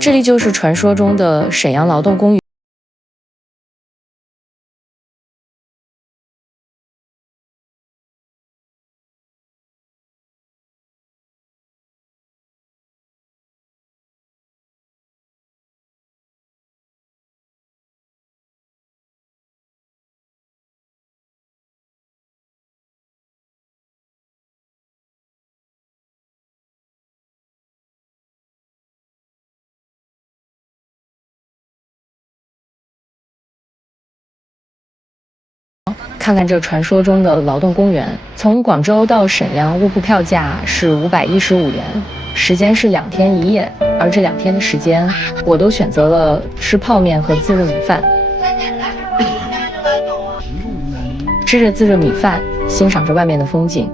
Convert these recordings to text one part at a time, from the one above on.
这里就是传说中的沈阳劳动公园。看看这传说中的劳动公园，从广州到沈阳卧铺票价是515元，时间是2天1夜，而这2天的时间，我都选择了吃泡面和自热米饭。吃着自热米饭，欣赏着外面的风景。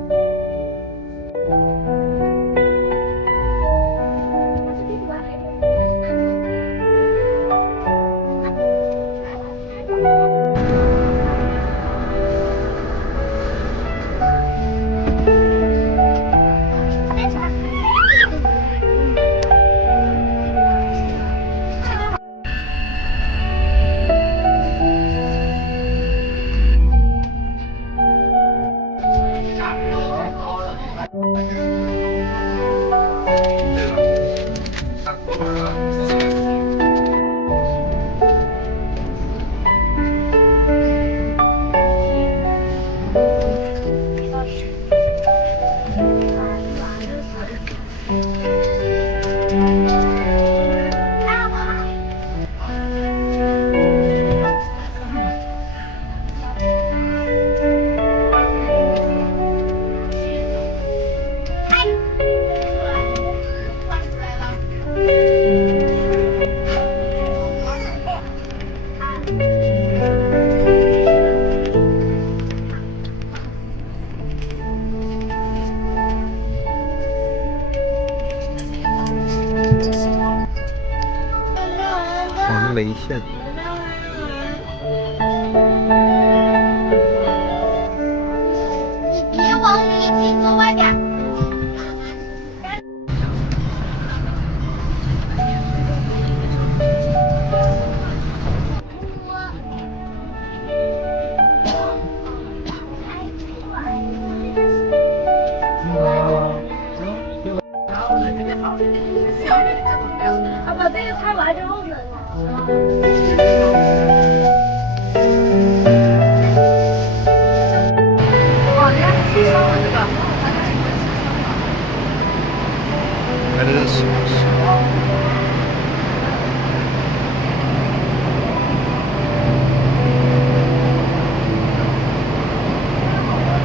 黄梅县。你别往里挤，走外边。把这个菜完就弄了。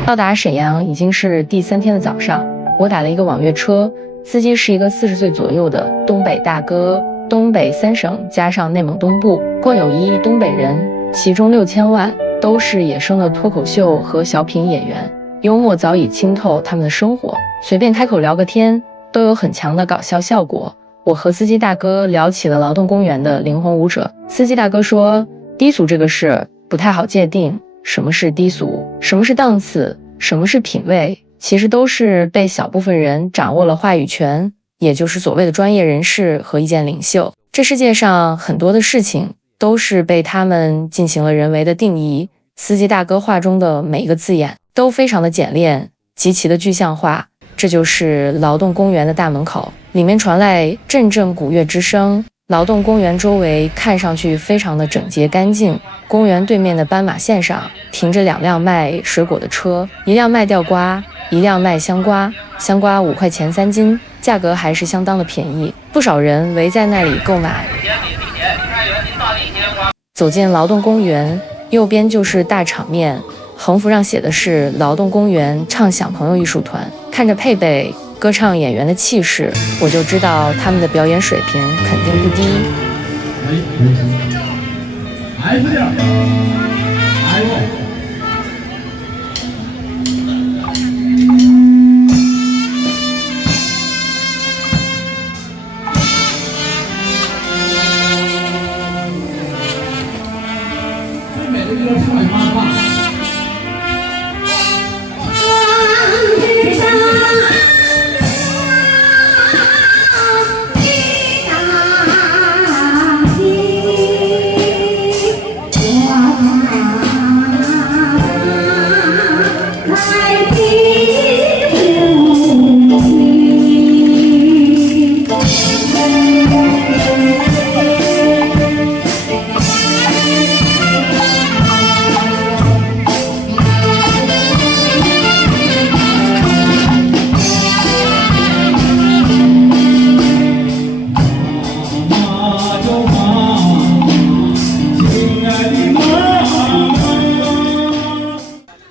到达沈阳已经是第3天的早上，我打了一个网约车，司机是一个40岁左右的东北大哥，东北3省加上内蒙东部，共有1亿东北人，其中6000万都是野生的脱口秀和小品演员，幽默早已浸透他们的生活，随便开口聊个天都有很强的搞笑效果。我和司机大哥聊起了劳动公园的灵魂舞者，司机大哥说，低俗这个事不太好界定，什么是低俗，什么是档次，什么是品味，其实都是被小部分人掌握了话语权，也就是所谓的专业人士和意见领袖。这世界上很多的事情都是被他们进行了人为的定义。司机大哥话中的每一个字眼都非常的简练，极其的具象化。这就是劳动公园的大门口，里面传来阵阵鼓乐之声。劳动公园周围看上去非常的整洁干净，公园对面的斑马线上停着2辆卖水果的车，一辆卖吊瓜，一辆卖香瓜，香瓜5块钱3斤，价格还是相当的便宜，不少人围在那里购买。走进劳动公园，右边就是大场面，横幅上写的是劳动公园畅享朋友艺术团，看着配备歌唱演员的气势，我就知道他们的表演水平肯定不低。最美的歌是我妈妈。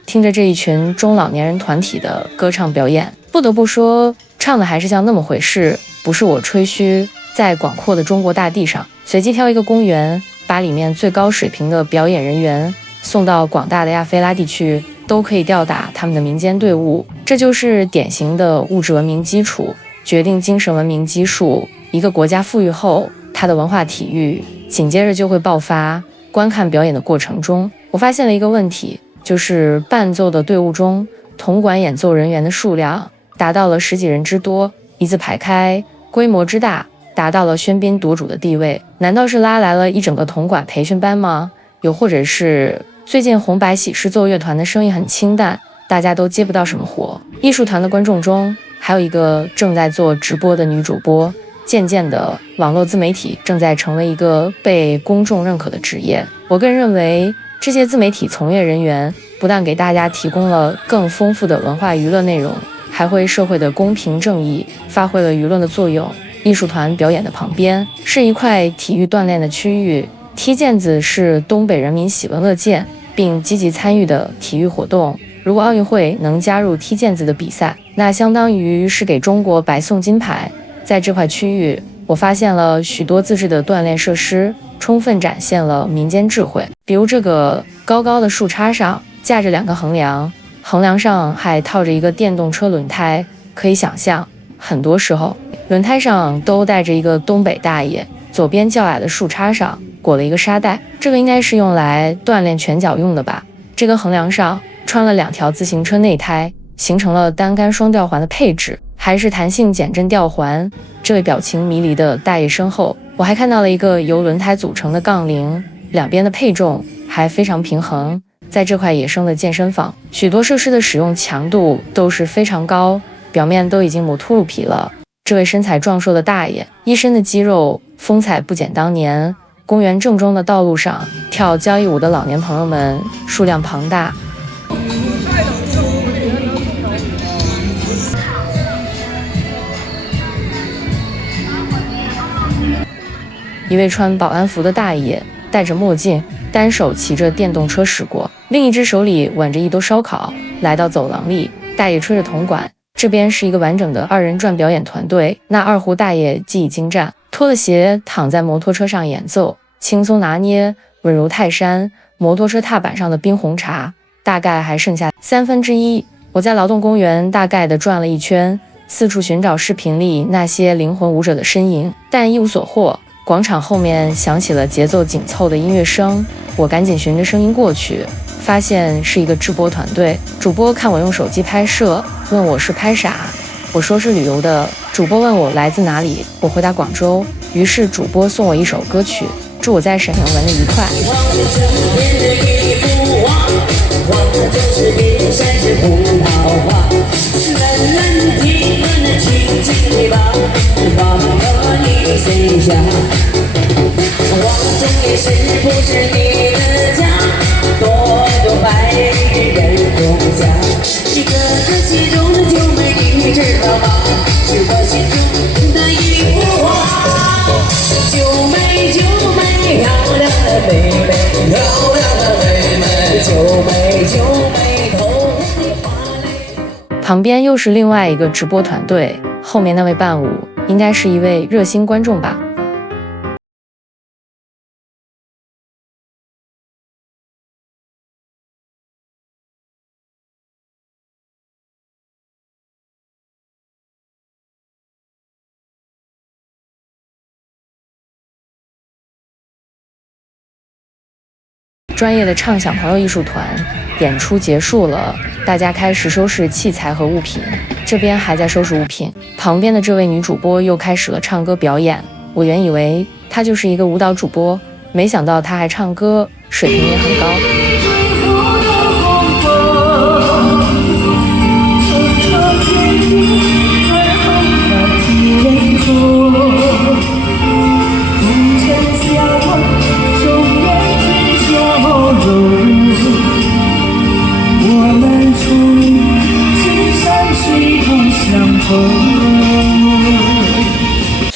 听着这一群中老年人团体的歌唱表演，不得不说，唱的还是像那么回事，不是我吹嘘。在广阔的中国大地上，随机挑一个公园，把里面最高水平的表演人员送到广大的亚非拉地区，都可以吊打他们的民间队伍。这就是典型的物质文明基础决定精神文明基数。一个国家富裕后，它的文化体育紧接着就会爆发。观看表演的过程中，我发现了一个问题，就是伴奏的队伍中，铜管演奏人员的数量达到了10几人之多，一字排开，规模之大，达到了喧宾夺主的地位。难道是拉来了一整个铜管培训班吗？又或者是最近红白喜事奏乐团的生意很清淡，大家都接不到什么活？艺术团的观众中，还有一个正在做直播的女主播。渐渐的，网络自媒体正在成为一个被公众认可的职业。我个人认为，这些自媒体从业人员不但给大家提供了更丰富的文化娱乐内容，还为社会的公平正义发挥了舆论的作用。艺术团表演的旁边是一块体育锻炼的区域，踢毽子是东北人民喜闻乐见并积极参与的体育活动。如果奥运会能加入踢毽子的比赛，那相当于是给中国白送金牌。在这块区域，我发现了许多自制的锻炼设施，充分展现了民间智慧。比如这个高高的树杈上架着2个横梁，横梁上还套着一个电动车轮胎。可以想象，很多时候轮胎上都带着一个东北大爷，左边较矮的树杈上裹了一个沙袋，这个应该是用来锻炼拳脚用的吧。这个横梁上穿了2条自行车内胎，形成了单杆双吊环的配置，还是弹性减震吊环。这位表情迷离的大爷身后，我还看到了一个由轮胎组成的杠铃，两边的配重还非常平衡。在这块野生的健身房，许多设施的使用强度都是非常高，表面都已经磨秃噜皮了。这位身材壮硕的大爷，一身的肌肉，风采不减当年。公园正中的道路上，跳交谊舞的老年朋友们数量庞大。一位穿保安服的大爷戴着墨镜，单手骑着电动车驶过，另一只手里挽着一兜烧烤。来到走廊里，大爷吹着铜管，这边是一个完整的2人转表演团队。那二胡大爷技艺精湛，脱了鞋躺在摩托车上演奏，轻松拿捏，稳如泰山。摩托车踏板上的冰红茶大概还剩下1/3。我在劳动公园大概的转了一圈，四处寻找视频里那些灵魂舞者的身影，但一无所获。广场后面响起了节奏紧凑的音乐声，我赶紧循着声音过去，发现是一个直播团队。主播看我用手机拍摄，问我是拍啥，我说是旅游的。主播问我来自哪里，我回答广州。于是主播送我一首歌曲，祝我在沈阳玩得愉快。一个个心中的九妹，你知道吗？是我心中的一幅画。九妹，九妹，漂亮的妹妹，漂亮的妹妹，九妹，九妹，头红花蕾。旁边又是另外一个直播团队，后面那位伴舞应该是一位热心观众吧。专业的唱响朋友艺术团演出结束了，大家开始收拾器材和物品。这边还在收拾物品，旁边的这位女主播又开始了唱歌表演。我原以为她就是一个舞蹈主播，没想到她还唱歌，水平也很高。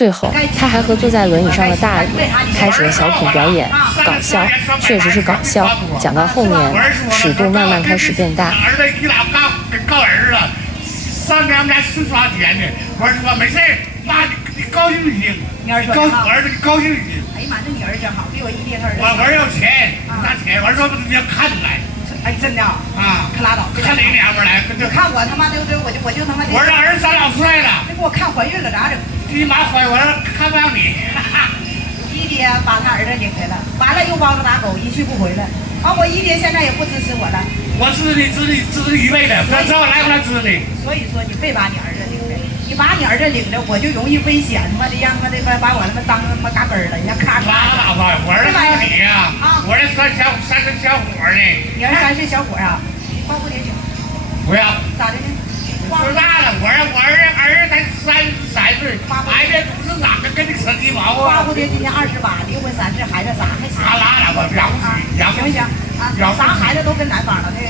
最后，他还和坐在轮椅上的大爷开始了小品表演，搞笑，确实是搞笑。讲到后面，尺度慢慢开始变大。儿子给他告儿了，上两天10多天呢。我儿子说没事，妈你高兴就行。你儿子高儿子高兴就行。哎呀妈，那你儿子好，比我一爹他儿子。我儿子要钱，拿钱。我儿子说你要看来。哎，真的啊，可拉倒，看哪年不来？你看我他妈的，我就他妈的。我这儿子3、2岁了，这给我看怀孕了咋整？你妈怀我看不上你。一爹把他儿子领来了，完了又包着打狗，一去不回来。完我一爹现在也不支持我了。我支持你一辈子，不知道来不来支持你。所以说你别把你儿子领来，你把你儿子领来，我就容易危险，他妈的让他妈的把我他妈当他妈嘎根儿了，人家咔拉倒吧，我儿子还有你呀，我这三岁小伙呢。你儿子3岁小伙啊？花蝴蝶酒。不要。咋的呢？岁大了，我儿子才33岁，孩子不是哪个跟你扯鸡毛啊？花蝴蝶今年28，离婚3次，孩子仨还仨。拉倒吧，养不起，养不起。行不行？啊，仨孩子都跟男方了，这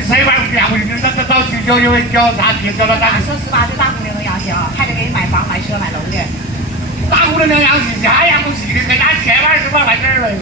谁玩不养不起？那到就因为交啥爹交到大。说18岁大姑娘能养起啊，还得给你买房、买车、买楼的。大姑娘能养起，还养不起的，给拿钱20万完事儿了。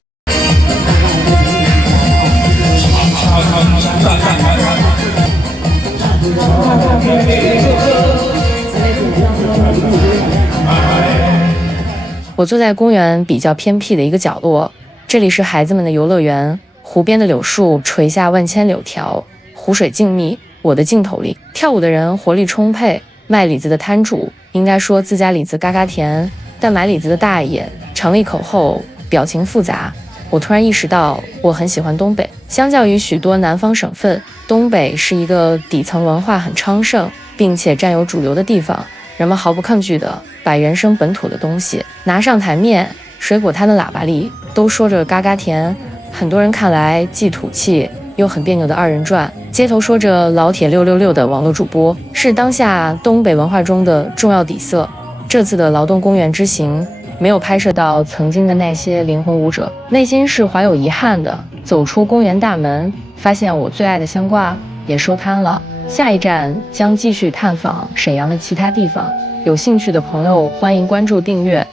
我坐在公园比较偏僻的一个角落，这里是孩子们的游乐园，湖边的柳树垂下万千柳条，湖水静谧，我的镜头里跳舞的人活力充沛，卖李子的摊主应该说自家李子嘎嘎甜，但买李子的大爷尝了一口后表情复杂。我突然意识到我很喜欢东北，相较于许多南方省份，东北是一个底层文化很昌盛并且占有主流的地方，人们毫不抗拒地把原生本土的东西拿上台面，水果摊的喇叭里都说着嘎嘎甜，很多人看来既土气又很别扭的2人转，街头说着老铁666的网络主播，是当下东北文化中的重要底色。这次的劳动公园之行没有拍摄到曾经的那些灵魂舞者，内心是怀有遗憾的。走出公园大门，发现我最爱的香瓜也收摊了。下一站将继续探访沈阳的其他地方，有兴趣的朋友欢迎关注订阅。